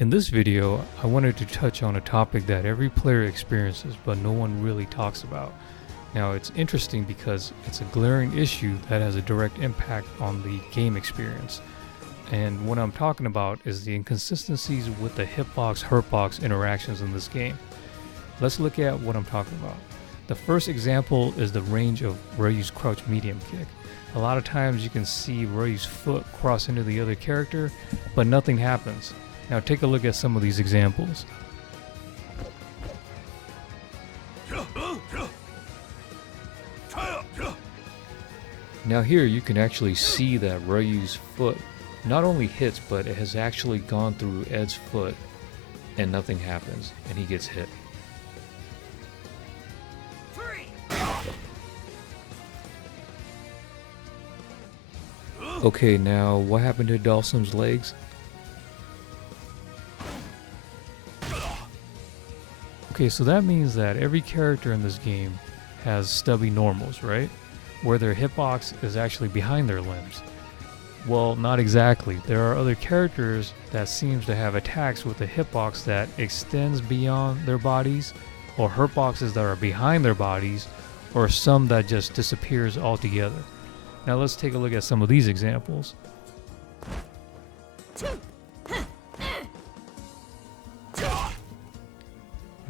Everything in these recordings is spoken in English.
In this video, I wanted to touch on a topic that every player experiences but no one really talks about. Now, it's interesting because it's a glaring issue that has a direct impact on the game experience. And what I'm talking about is the inconsistencies with the Hitbox Hurtbox interactions in this game. Let's look at what I'm talking about. The first example is the range of Ryu's crouch medium kick. A lot of times you can see Ryu's foot cross into the other character, but nothing happens. Now take a look at some of these examples. Now here you can actually see that Ryu's foot not only hits, but it has actually gone through Ed's foot and nothing happens and he gets hit. Okay, now what happened to Dalsim's legs? Okay, so that means that every character in this game has stubby normals, right? Where their hitbox is actually behind their limbs. Well, not exactly. There are other characters that seems to have attacks with a hitbox that extends beyond their bodies, or hurtboxes that are behind their bodies, or some that just disappears altogether. Now let's take a look at some of these examples.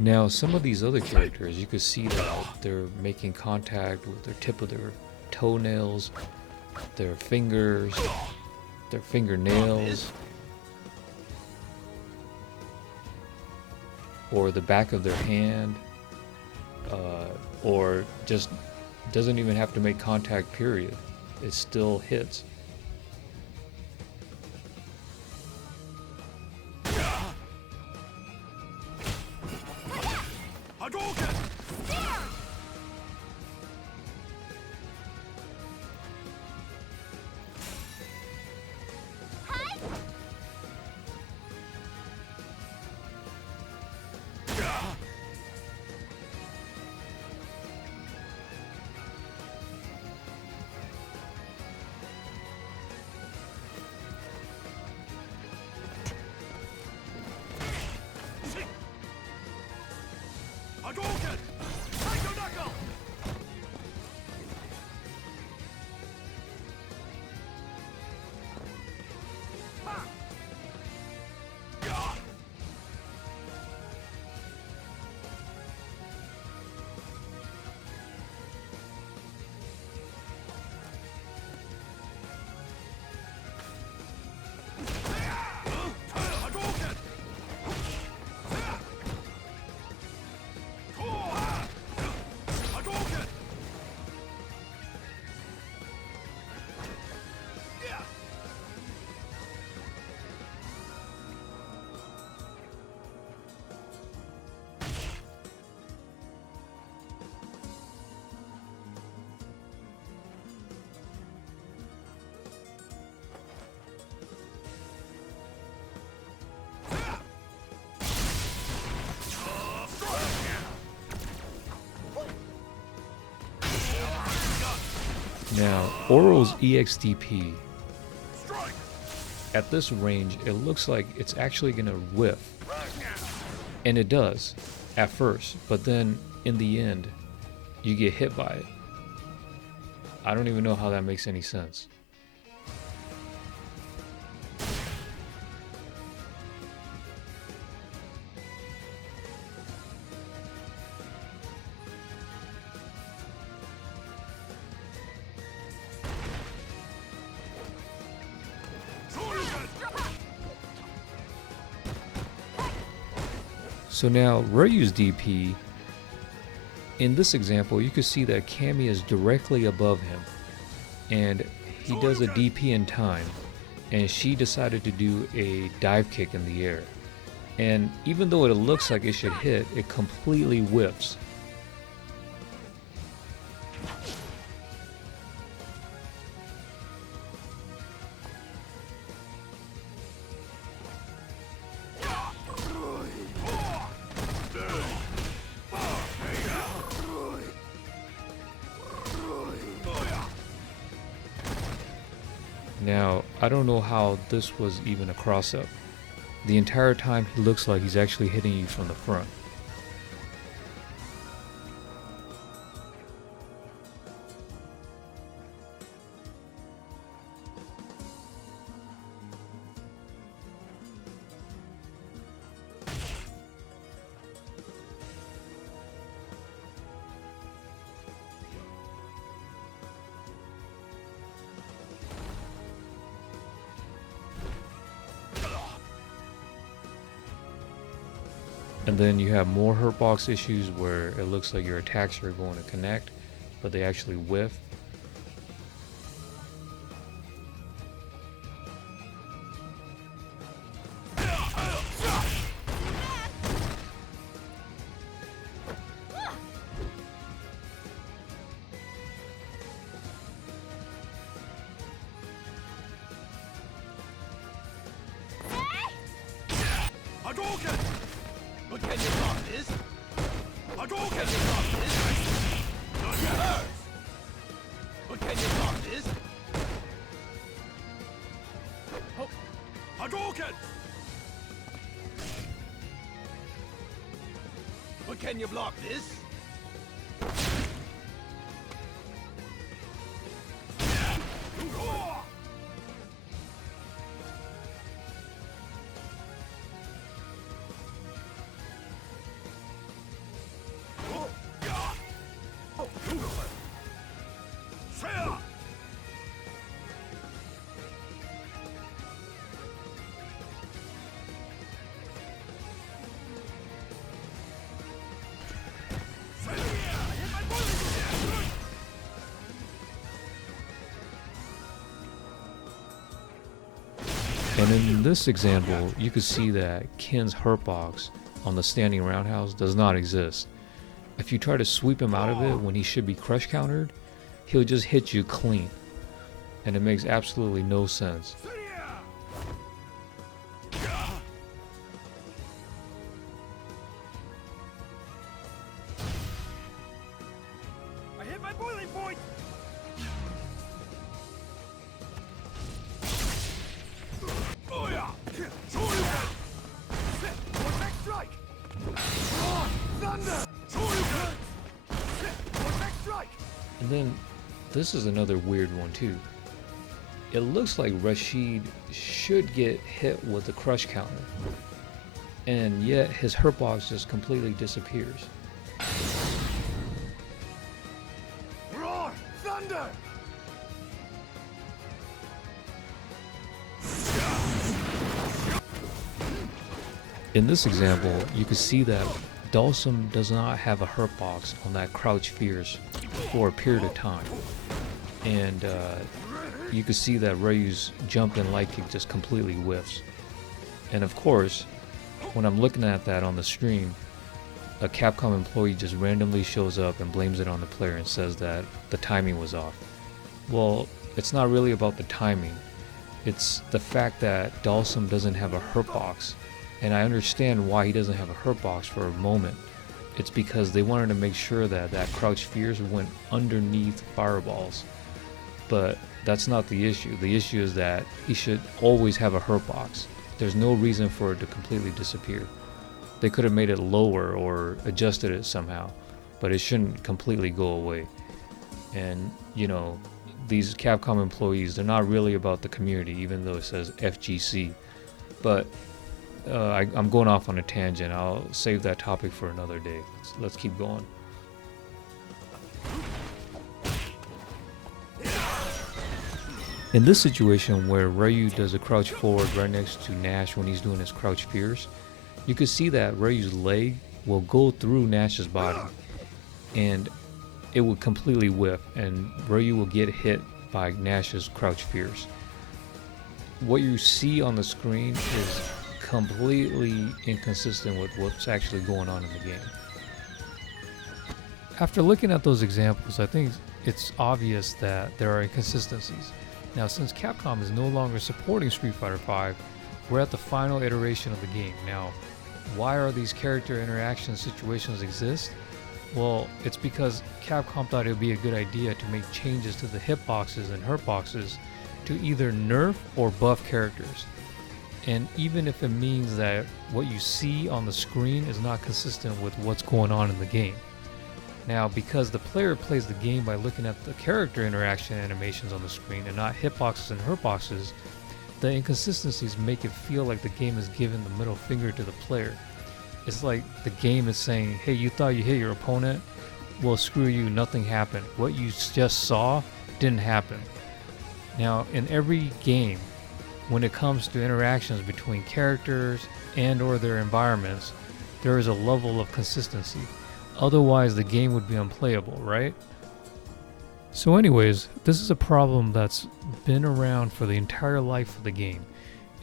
Now some of these other characters, you could see that they're making contact with their tip of their toenails, their fingers, their fingernails, or the back of their hand, or just doesn't even have to make contact, period. It still hits. Now, Oro's EXDP, at this range, it looks like it's actually going to whiff. And it does, at first, but then in the end, you get hit by it. I don't even know how that makes any sense. So now Ryu's DP, in this example you can see that Cammy is directly above him and he does a DP in time and she decided to do a dive kick in the air, and even though it looks like it should hit, it completely whiffs. Now, I don't know how this was even a cross-up. The entire time he looks like he's actually hitting you from the front. And then you have more Hurtbox issues where it looks like your attacks are going to connect, but they actually whiff. But can you block this? Can you block this? Not yours! But can you block this? Hadouken! But can you block this? And in this example, you can see that Ken's Hurtbox on the standing roundhouse does not exist. If you try to sweep him out of it when he should be crush countered, he'll just hit you clean. And it makes absolutely no sense. I hit my boiling point! Strike! Thunder! And then this is another weird one too. It looks like Rashid should get hit with a crush counter, and yet his Hurtbox just completely disappears. Roar! Thunder! In this example, you can see that Dalsum does not have a Hurtbox on that Crouch Fierce for a period of time. And you can see that Ryu's jump and light kick just completely whiffs. And of course, when I'm looking at that on the stream, a Capcom employee just randomly shows up and blames it on the player and says that the timing was off. Well, it's not really about the timing. It's the fact that Dalsum doesn't have a Hurtbox. And I understand why he doesn't have a Hurtbox for a moment. It's because they wanted to make sure that that Crouch Fierce went underneath fireballs. But that's not the issue. The issue is that he should always have a Hurtbox. There's no reason for it to completely disappear. They could have made it lower or adjusted it somehow, but it shouldn't completely go away. And, you know, these Capcom employees, they're not really about the community, even though it says FGC. But I'm going off on a tangent. I'll save that topic for another day. Let's keep going. In this situation where Ryu does a crouch forward right next to Nash when he's doing his Crouch Fierce, you can see that Ryu's leg will go through Nash's body and it will completely whiff, and Ryu will get hit by Nash's Crouch Fierce. What you see on the screen is completely inconsistent with what's actually going on in the game. After looking at those examples, I think it's obvious that there are inconsistencies. Now, since Capcom is no longer supporting Street Fighter V, we're at the final iteration of the game. Now, why are these character interaction situations exist? Well, it's because Capcom thought it would be a good idea to make changes to the hitboxes and hurtboxes to either nerf or buff characters. And even if it means that what you see on the screen is not consistent with what's going on in the game. Now, because the player plays the game by looking at the character interaction animations on the screen and not hitboxes and hurtboxes, the inconsistencies make it feel like the game is giving the middle finger to the player. It's like the game is saying, hey, you thought you hit your opponent? Well, screw you, nothing happened. What you just saw didn't happen. Now, in every game, when it comes to interactions between characters and or their environments, there is a level of consistency. Otherwise, the game would be unplayable, right? So anyways, this is a problem that's been around for the entire life of the game,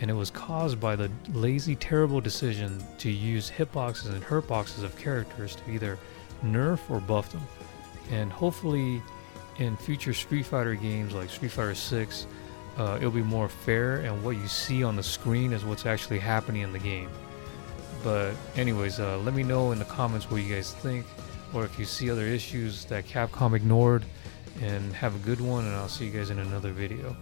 and it was caused by the lazy, terrible decision to use hitboxes and hurtboxes of characters to either nerf or buff them. And hopefully in future Street Fighter games like Street Fighter 6, it'll be more fair and what you see on the screen is what's actually happening in the game. But anyways, let me know in the comments what you guys think, or if you see other issues that Capcom ignored, and have a good one, and I'll see you guys in another video.